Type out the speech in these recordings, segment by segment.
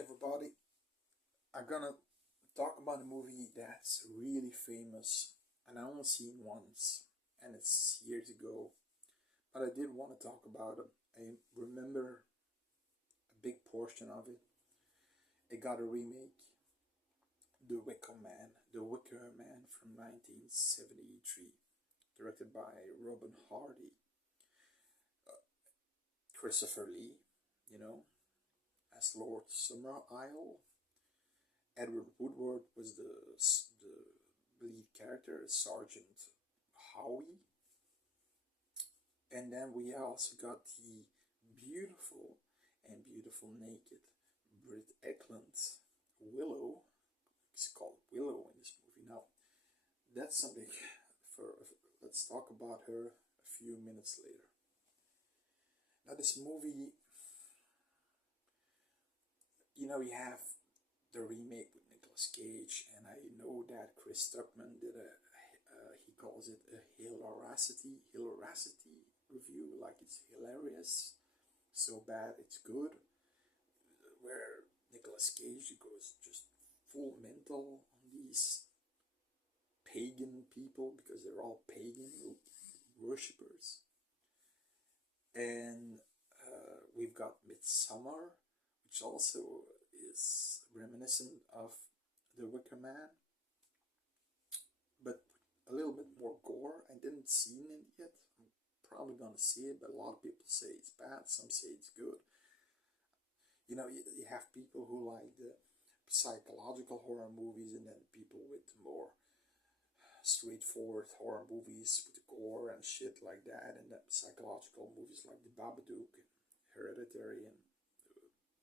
Everybody, I'm gonna talk about a movie that's really famous and I only seen once and it's years ago, but I did want to talk about it. I remember a big portion of it. It got a remake, The Wicker Man from 1973, directed by Robin Hardy, Christopher Lee, you know, as Lord Summer Isle. Edward Woodward was the lead character, Sergeant Howie. And then we also got the beautiful naked Britt Eklund Willow. It's called Willow in this movie. Now, that's something for, let's talk about her a few minutes later. Now, this movie, you have the remake with Nicolas Cage, and I know that Chris Stuckman did he calls it a hilaracity review, like it's hilarious, so bad it's good, where Nicolas Cage goes just full mental on these pagan people, because they're all pagan worshippers. And we've got Midsummer, which also is reminiscent of The Wicker Man, but a little bit more gore. I didn't see it yet. I'm probably gonna see it, but a lot of people say it's bad, some say it's good. You have people who like the psychological horror movies, and then people with more straightforward horror movies with gore and shit like that, and then psychological movies like The Babadook and Hereditary and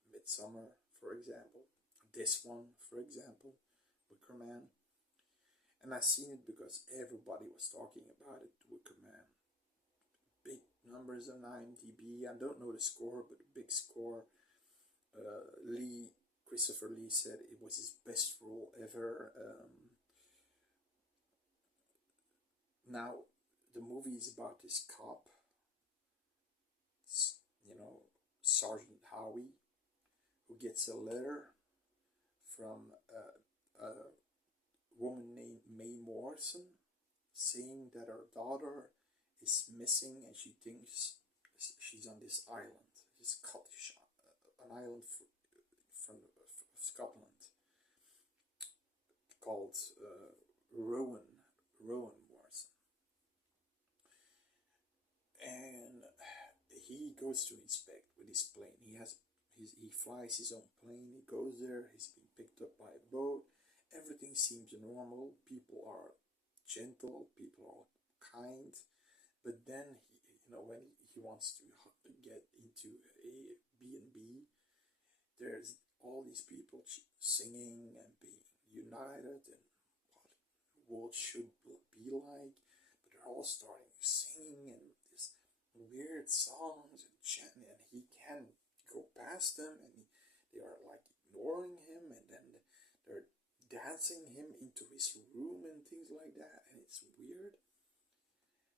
Midsummer, for example. This one, for example, Wicker Man. And I seen it because everybody was talking about it, Wicker Man. Big numbers on IMDb. I don't know the score, but a big score. Christopher Lee said it was his best role ever. Now, the movie is about this cop, Sergeant Howie, who gets a letter from a woman named Mae Morrison saying that her daughter is missing, and she thinks she's on this island, this Scottish, an island from Scotland called Rowan Morrison. And he goes to inspect with his plane. He flies his own plane. He goes there. He's being picked up by a boat. Everything seems normal. People are gentle. People are kind. But then when he wants to get into a B&B, there's all these people singing and being united and what should be like, but they're all starting singing and this weird songs and chanting, and he can't go past them, and they are like ignoring him, and then they're dancing him into his room and things like that, and it's weird.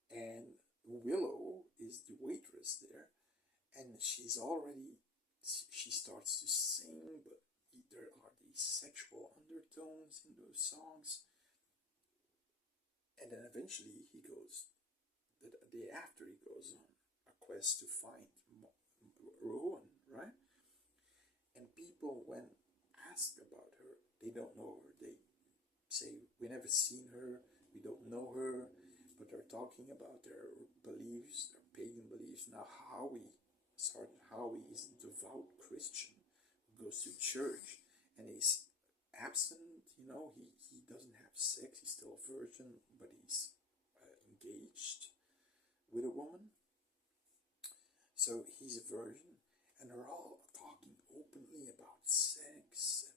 And Willow is the waitress there, and she starts to sing, but there are these sexual undertones in those songs. And then eventually the day after, he goes on a quest to find Rowan, right? And people, when asked about her, they don't know her. They say, we never seen her, we don't know her, but they're talking about their beliefs, their pagan beliefs. Now Sergeant Howie is a devout Christian who goes to church, and he's absent, he doesn't have sex, he's still a virgin, but he's engaged with a woman. So he's a virgin, and they're all talking openly about sex and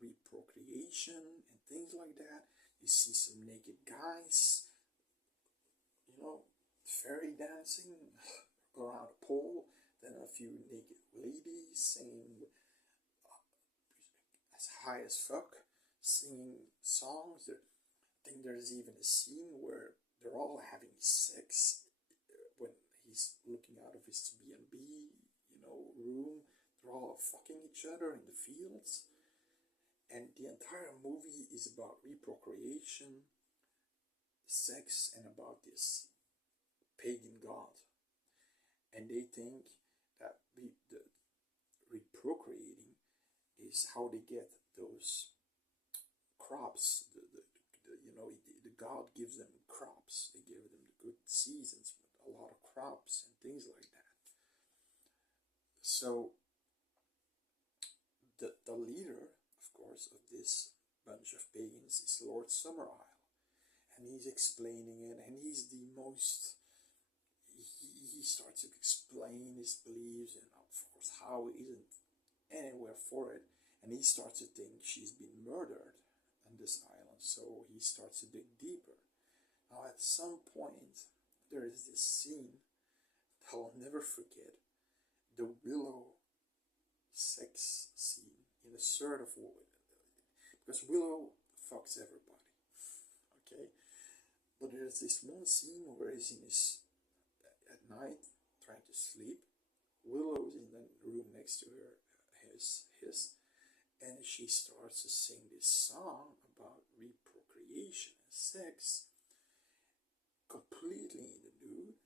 reprocreation and things like that. You see some naked guys, fairy dancing around a pole, then a few naked ladies singing as high as fuck, singing songs. I think there's even a scene where they're all having sex when he's looking out of his B&B, room. they're all fucking each other in the fields, and the entire movie is about reprocreation, sex, and about this pagan god. And they think that the reprocreating is how they get those crops. The god gives them crops. They give them the good seasons with a lot of crops and things like that. So the leader, of course, of this bunch of pagans is Lord Summerisle, and he's explaining it, and he's the most. He starts to explain his beliefs, and of course how he isn't anywhere for it, and he starts to think she's been murdered on this island, so he starts to dig deeper. Now at some point there is this scene that I'll never forget, the Willow sex scene in a sort of way, because Willow fucks everybody, okay? But there's this one scene where he's in his at night trying to sleep. Willow's in the room next to her, his, and she starts to sing this song about reprocreation and sex, completely in the nude.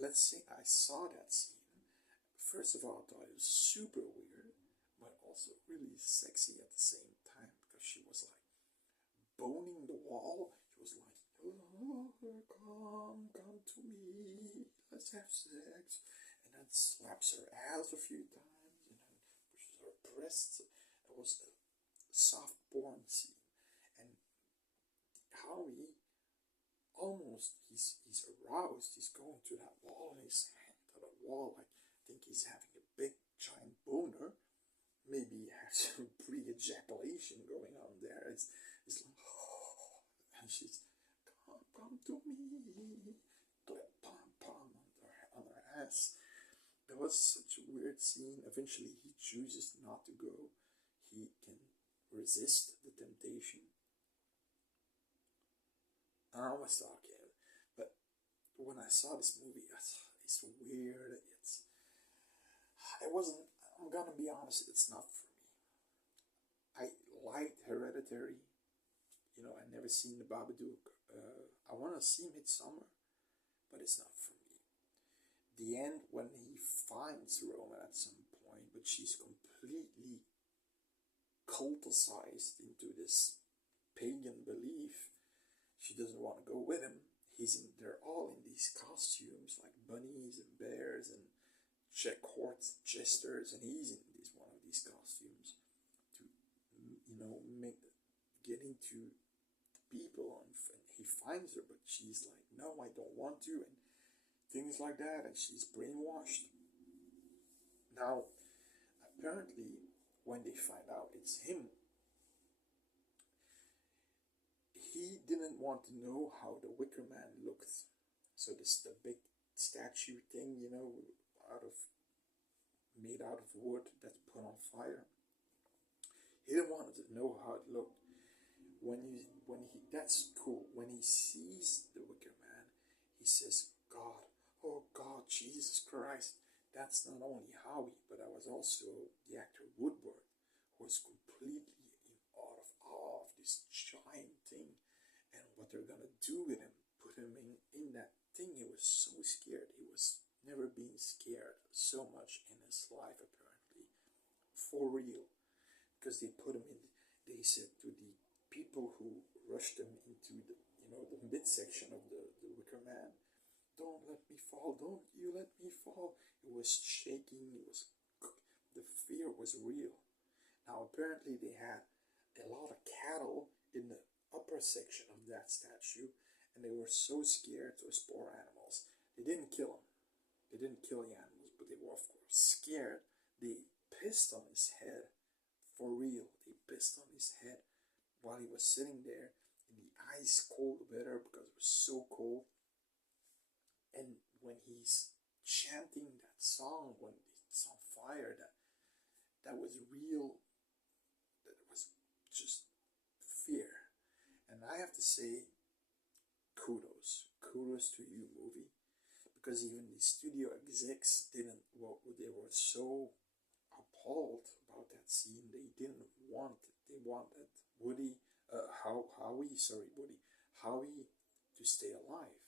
Let's say I saw that scene. First of all, I thought it was super weird, but also really sexy at the same time, because she was like boning the wall. She was like, oh, come to me, let's have sex, and then slaps her ass a few times, and then pushes her breasts. It was a soft porn scene, and Howie almost, he's aroused, he's going to that wall, and his hand to the wall, like, I think he's having a big giant boner. Maybe he has some pre-ejaculation going on there. It's like, oh, and she's, come to me, pom on her ass. That was such a weird scene. Eventually he chooses not to go. He can resist the temptation. I almost talking, but when I saw this movie, I thought it's weird. It wasn't. I'm gonna be honest. It's not for me. I liked Hereditary. I never seen the Babadook. I want to see Midsummer, but it's not for me. The end, when he finds Roma at some point, but she's completely culticized into this pagan belief. She doesn't want to go with him. They're all in these costumes, like bunnies and bears and court jesters, and he's in one of these costumes to, get into people, and he finds her, but she's like, no, I don't want to, and things like that, and she's brainwashed. Now, apparently, when they find out it's him, he didn't want to know how the wickerman looked. So this the big statue thing, made out of wood that's put on fire. He didn't want to know how it looked. That's cool. When he sees the wicker man, he says, God, oh God, Jesus Christ. That's not only Howie, but that was also the actor Woodward, who was completely in awe of this giant thing and what they're gonna do with him. Put him in that thing. He was so scared. He was never been scared so much in his life, apparently, for real. Because they put him in. They said to the people who rushed him into the midsection of the wicker man, don't let me fall, don't you let me fall. It was shaking. The fear was real. Now apparently they had a lot of cattle in the upper section of that statue, and they were so scared, those poor animals. They didn't kill them. They didn't kill the animals, but they were of course scared. They pissed on his head. For real, they pissed on his head while he was sitting there in the ice cold weather, because it was so cold. And when he's chanting that song, when it's on fire, that was real. That was just fear. And I have to say, kudos to you, movie, because even the studio execs didn't. Well, they were so wanted Howie to stay alive.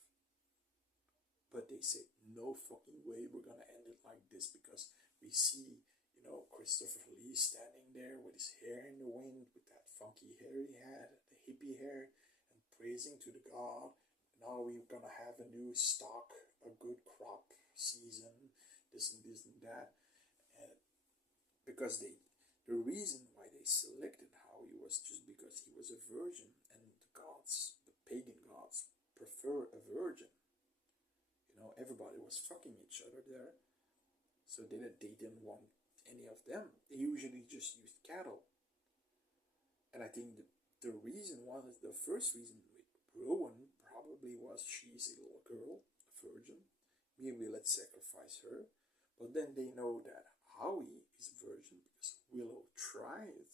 But they said, no fucking way, we're gonna end it like this, because we see, Christopher Lee standing there with his hair in the wind, with that funky hair he had, the hippie hair, and praising to the God. Now we're gonna have a new stock, a good crop season, this and this and that. And because the reason why they selected Howie was just because he was a virgin, and the pagan gods, prefer a virgin. Everybody was fucking each other there, so they didn't want any of them. They usually just used cattle. And I think the reason was, the first reason with Rowan probably was, she's a little girl, a virgin. Maybe let's sacrifice her. But then they know that Howie is a virgin because Willow tried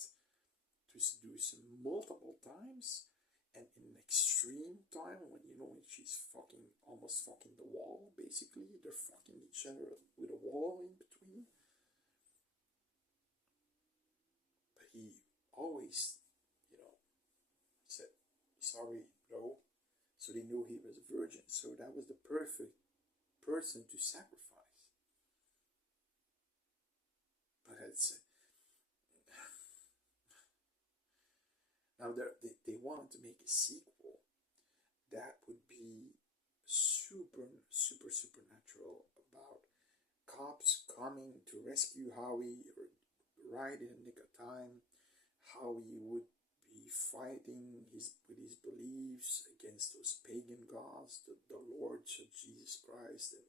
to seduce him multiple times. And in an extreme time, when she's almost fucking the wall, basically, they're fucking each other with a wall in between. But he always, said, sorry, no. So they knew he was a virgin. So that was the perfect person to sacrifice. But it's now they wanted to make a sequel that would be super, super, supernatural, about cops coming to rescue Howie right in the nick of time. Howie would be fighting with his beliefs against those pagan gods, the lords of Jesus Christ, and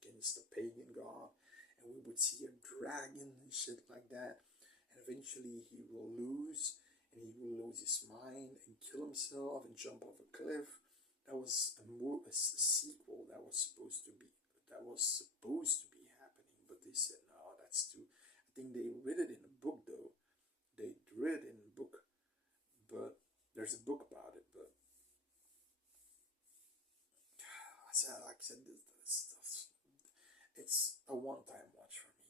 against the pagan god. And we would see a dragon and shit like that. And eventually he will lose. And he will lose his mind and kill himself and jump off a cliff. That was a sequel that was supposed to be happening, but they said no, that's too. I think they read it in a book though. They read it in a book, but there's a book about it. But like I said, this it's a one-time watch for me.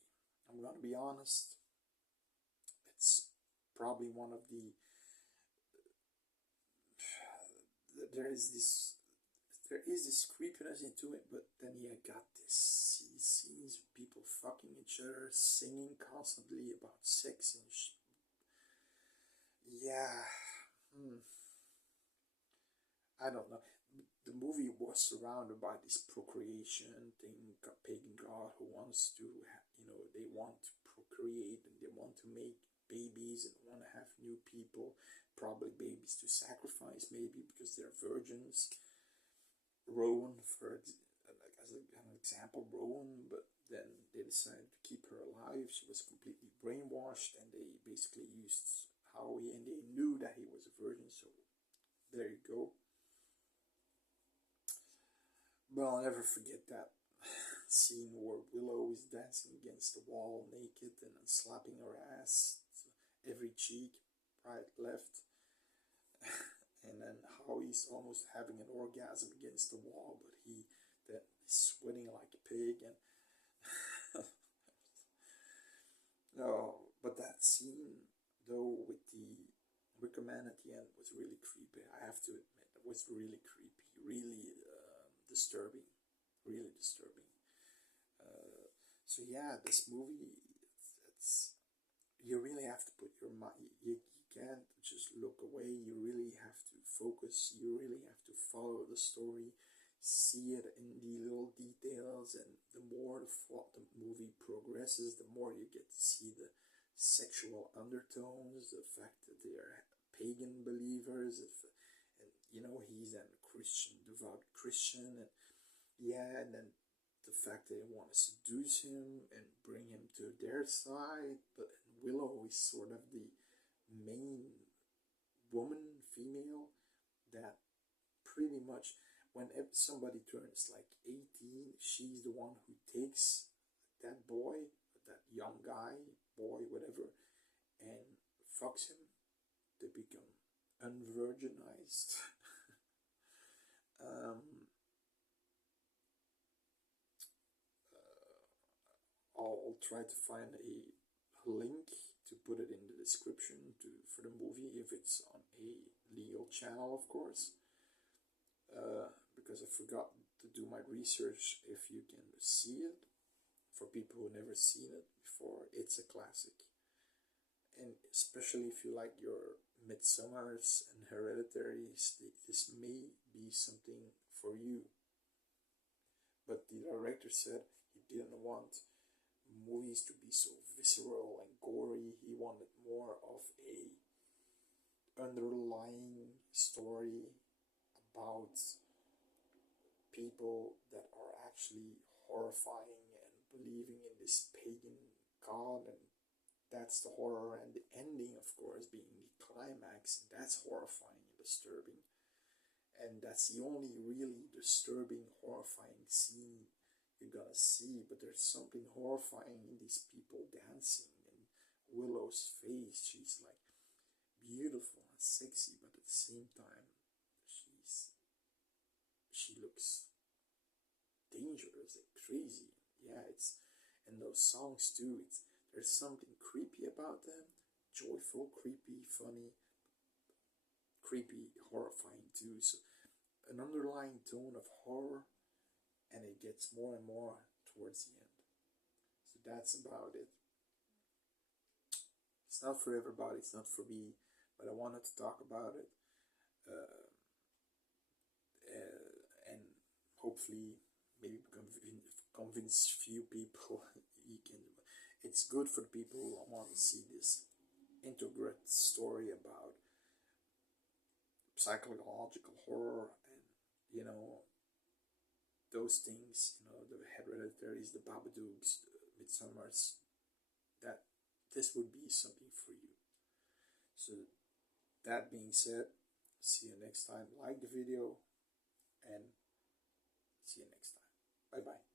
I'm gonna be honest. It's probably one of there is this creepiness into it, but then you got this scenes of people fucking each other, singing constantly about sex and yeah. I don't know. The movie was surrounded by this procreation thing, a pagan god who wants to, they want to procreate and they want to make babies and want to have new people, probably babies to sacrifice, maybe because they're virgins. Rowan, as an example, Rowan, but then they decided to keep her alive. She was completely brainwashed, and they basically used Howie, and they knew that he was a virgin, so there you go. But I'll never forget that scene where Willow is dancing against the wall naked and slapping her ass, every cheek, right, left. And then Howie's almost having an orgasm against the wall, but he's sweating like a pig. And no, but that scene though with the wickerman at the end was really creepy. I have to admit, it was really creepy, really disturbing, really disturbing. So yeah, this movie, it's you really have to put your mind. You can't just look away. You really have to focus. You really have to follow the story, see it in the little details, and the more the movie progresses, the more you get to see the sexual undertones, the fact that they are pagan believers, and he's a Christian, devout Christian, and yeah, and then the fact that they want to seduce him and bring him to their side, but Willow is sort of the main woman, female, that pretty much whenever somebody turns like 18, she's the one who takes that boy, that young guy, boy, whatever, and fucks him. They become unvirginized. I'll try to find a link to put it in the description for the movie channel, of course, because I forgot to do my research if you can see it. For people who never seen it before, it's a classic. And especially if you like your Midsommars and Hereditaries, this may be something for you. But the director said he didn't want movies to be so visceral and gory. He wanted more of a underlying story about people that are actually horrifying and believing in this pagan god, and that's the horror. And the ending, of course, being the climax, and that's horrifying and disturbing. And that's the only really disturbing, horrifying scene you're gonna see. But there's something horrifying in these people dancing, and Willow's face. She's like beautiful and sexy, but at the same time, she looks dangerous and crazy. Yeah, it's, and those songs too. There's something creepy about them. Joyful, creepy, funny, creepy, horrifying too. So an underlying tone of horror, and it gets more and more towards the end. So that's about it. It's not for everybody, it's not for me, but I wanted to talk about it, and hopefully maybe convince few people. You can. It's good for people who want to see this integrate story about psychological horror, and those things, the Hereditaries, the Babadooks, the Midsommars, that this would be something for you. So that being said, see you next time. Like the video, and see you next time. Bye bye.